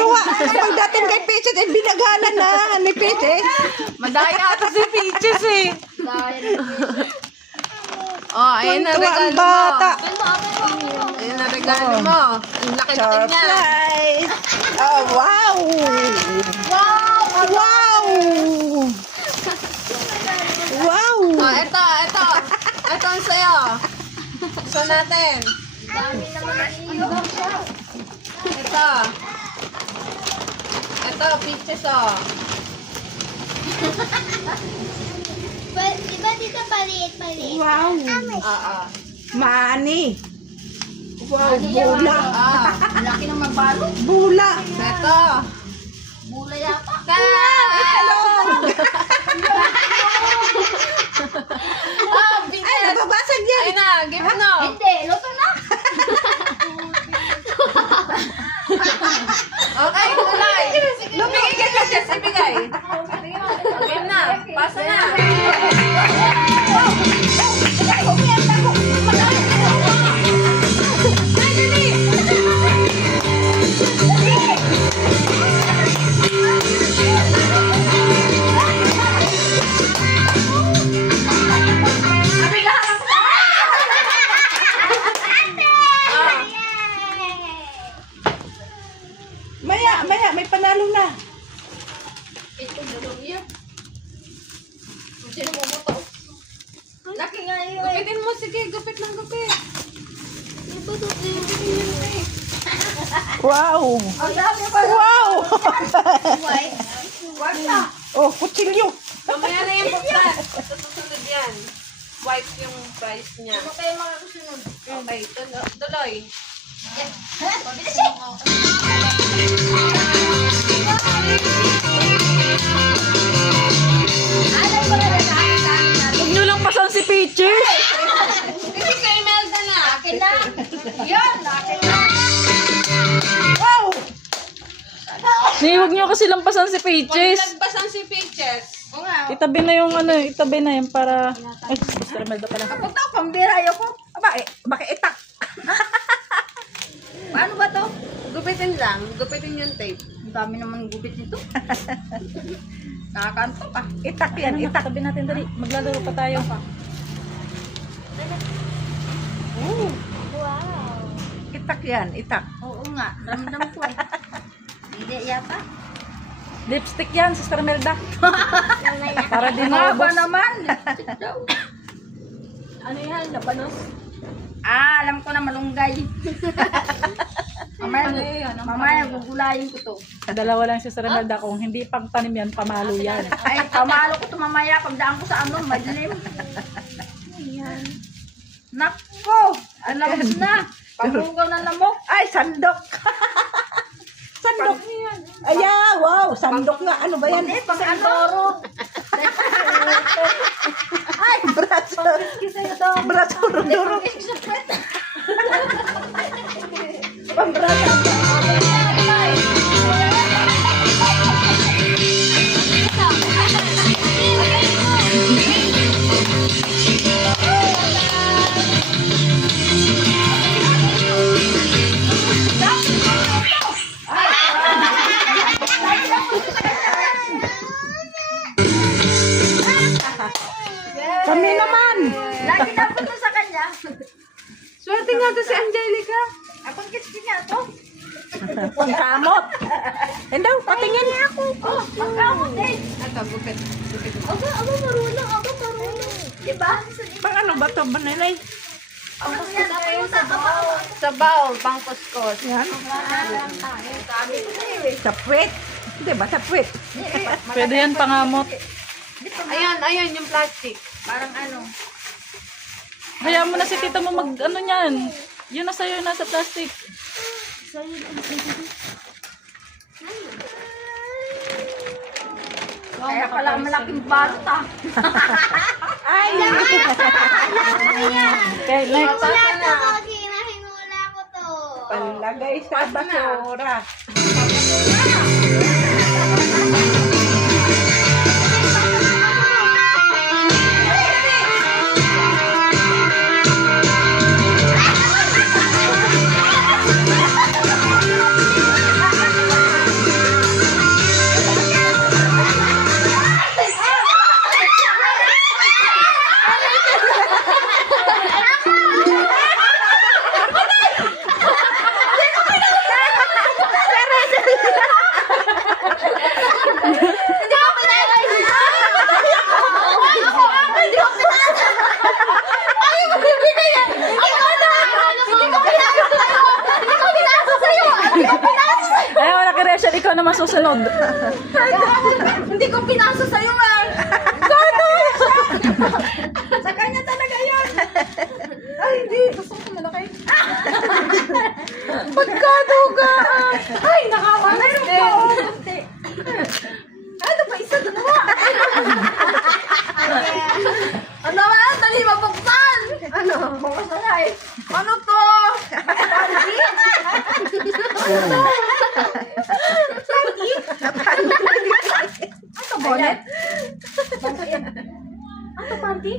Tuwa. Pagdating kay Peaches, eh, binagalan na ni Peaches. Madaya ata si Peaches eh. Oh, ayun na Tuwa ang regalo mo. bata. Ayun na regalo mo. Ang laki-laki niya. Surprise! Oh, wow! Wow! Wow! Wow! Oh, ito. Ito ang sa'yo. Gusto natin. Ito. Ito, Peaches oh. Diba dito paliit? Wow! Oo. Money! Wow, bula! Ah. Laki ng mabalo. Bula! Ito. Bula yata. Oh, Ay, Peaches. nababasag yan! Ayun na, give mo no. Hindi, luto na. Okay, tuloy. Lumigay ka, Peaches. Ibigay. Game na. Pasa na. Maya, may panalo na. Laki nga yun. Gupitin mo. Sige, gupit ng gupit. Wow! Ang dami pa. Wow! White. White na. Oh, kutsilyo! Mamaya na yung buksan. Susunod yan. White yung price niya. Ano kayo mga kasunod? Okay, tuloy. Alam ko na sa akin. Huwag nyo lang pasan si Peaches! Kasi kay Melda na. Akin na. Yun, akin na. Wow! Huwag nyo kasi lampasan si Huwag Peaches. nagbasan si Peaches. O nga. Itabi na yung ano, itabi na yung para... Ay, Mr. Melda pala. Kapag na, pambira ayoko. Aba, bakit itak? Paano ba to? Gupitin lang. Gupitin yung tape. Ang dami naman gupit nito. Nakakanto ka. Itak yan, Ano, itak. itabi natin dali. Maglalaro pa tayo. Wow. Itak yan, itak. Oo nga. Ramdam ko eh. Hindi yata. Lipstick yan, Sister Melda. Para di Nga ba maubos. naman? Ano yan? Labanos? Alam ko na malunggay. Mamaya gugulayin ko to. Dalawa lang si Sister Melda. Kung hindi pagtanim yan, pamalo yan. Ay, pamalo ko to mamaya pagdaan ko sa ano, madilim. Nako, alam na. Paglugaw ng lamok. Ay, sandok! Sandok! Aya, wow! Sandok nga. Ano ba yan? Hindi, pang ano. Ay, braso! Braso, duro. Pambraso. Kami naman! Lagi na punta sa kanya. Swerte nga to si Angelica. Akong kitsi nga to. Pangkamot! Hindi, patingin niya ako. Oh, magkamot eh. Ito, gupit. Gupit mo. Aba, marunong. Diba? Pang ano ba ito? Manilay? Ang yan, tayo sa kabaw. Sa bowl, pang kuskus. Yan. Sabi ko na eh. Sa puwet. Hindi ba? Sa puwet. Pwede yan pangamot. Ayan yung plastic. Parang ano. Hayaan mo na si tita mo mag ano niyan. Yun na sa'yo, nasa plastic. Kaya pala malaking bata. Ay! Okay, next. Hinula ko to. Palagay sa basura. ikaw naman susunod. Hindi ko pinasa sa'yo ah. Sa kanya talaga yan. Ay, hindi. Gusto ko malaki. Pagkaduga. Ay, nakawalas din. Ano pa isa? Dalawa. Ano ba? Dali mabuksan. Ano? Bukas na nga eh. Ano to? Ano bonnet? Ano panty?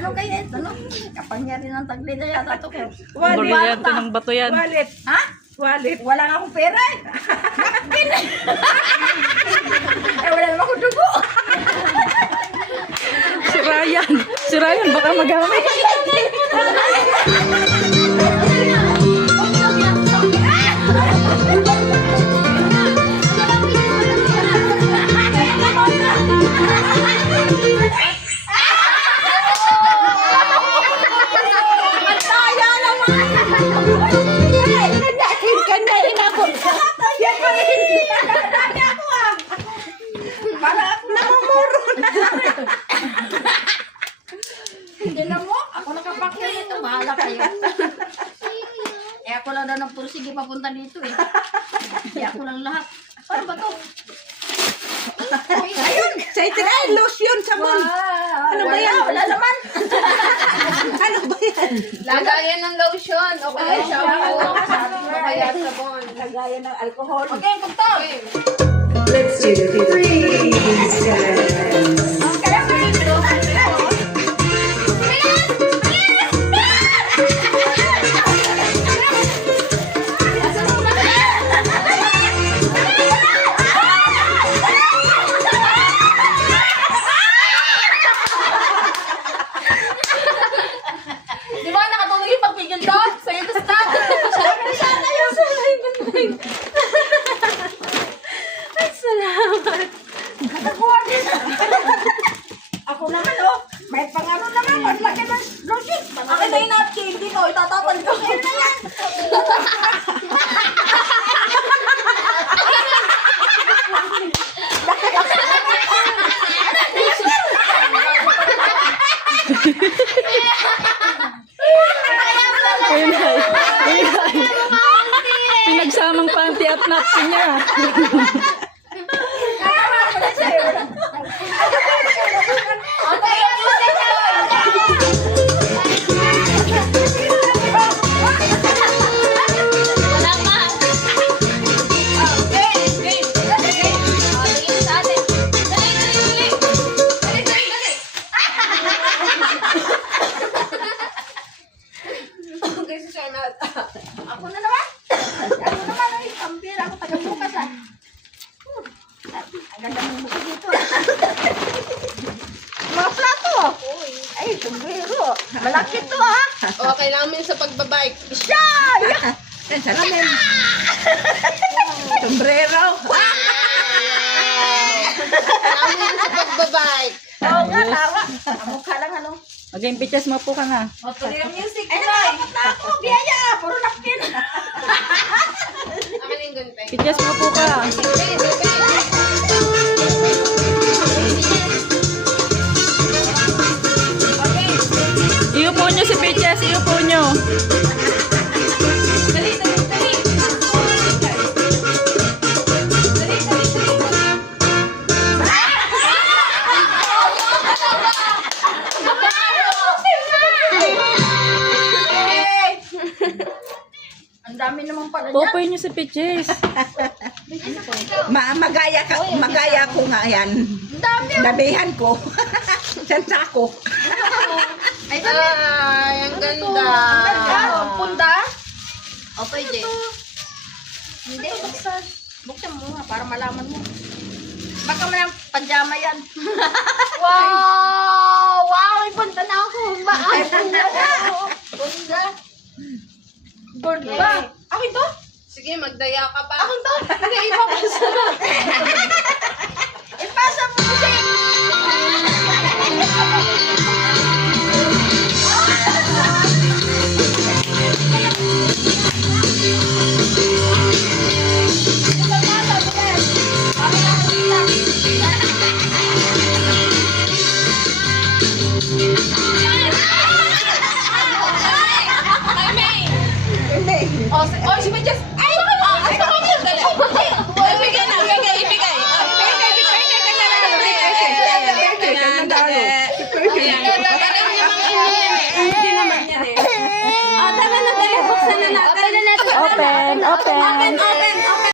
Ano kaya ito? Ano? Kapangyari ng tagli na yata ito. Brilyante ng bato yan. Wallet. Ha? Wallet. Wala nga akong pera eh. Wala naman akong dugo. Si Ryan. Si Ryan baka magamit. Kanyain ako. Yan pa rin. Dami ako ah. Para ako namumuro na. Hindi na mo. Ako nakapakya ito. Bahala kayo. Eh ako lang daw nagpursige papunta dito eh. Hindi ako lang lahat. Ano ba to? Ayun. Sa ito ay lotion sabon. Ano ba yan? Wala naman. Ano ba yan? Lagayan ng lotion. O kaya shampoo. O kaya sabon. Lagayan ng alcohol. Okay, punta. Let's do the freeze dance. Kaya ko dito. Di ba nakatulog yung pagpigil ko? Sa'yo to stop. Ako naman oh. May pangano naman. Maglaki ng lotion. Akin na yung napkin. Hindi ko. Itatapan ko. Akin na yan. Ayun ay. Ayun ay. Pinagsamang panty at napkin niya. Okay, yung music ko. Wala pa. Game, game. Tingin sa atin. Dali, dali, dali. Dali, dali, dali. Okay, si Shana. Ako na naman. Ako naman ay pambira. Ako taga-bukas ah. Ang ganda ng bukas dito. Mga plato. Ay, sombrero. Malaki to ah. O, kailangan mo yun sa pagbabike. Siya! Yan, salamin. Sombrero. Kailangan mo yun sa pagbabike. Oo nga, tawa. Mukha lang ano. Maging pitches mo po ka na. O, tuloy ang music. Ay, nakakapot na ako. Biyaya. Puro napkin. Akin yung guntay. Pitches mo po ka. Bebe, bebe. Iupo nyo si Pitches. Iupo nyo. Dali, dali, dali. Dali, dali, dali. Ang dami naman pala dyan. Popoy nyo si Pitches. Magaya ko nga yan. Ang dami. Nabihan ko. Sansa ko. Ay, dali. Ay, ang ganda. Punda? O, pwede. Hindi, buksan mo nga para malaman mo. Baka mo ng pajama yan. Wow! Wow! May punta na ako. Ay, punta na ako. Punda. Gold ba? Akin to? Sige, magdaya ka pa. Akin to? Hindi, ipapasa na. Ipasa mo kasi. Oh, si Medyas. Ay, ay, dali. Ibigay na, ibigay. Hindi naman yan eh. Tara na, dali. Buksan na natin. Open, open. Open.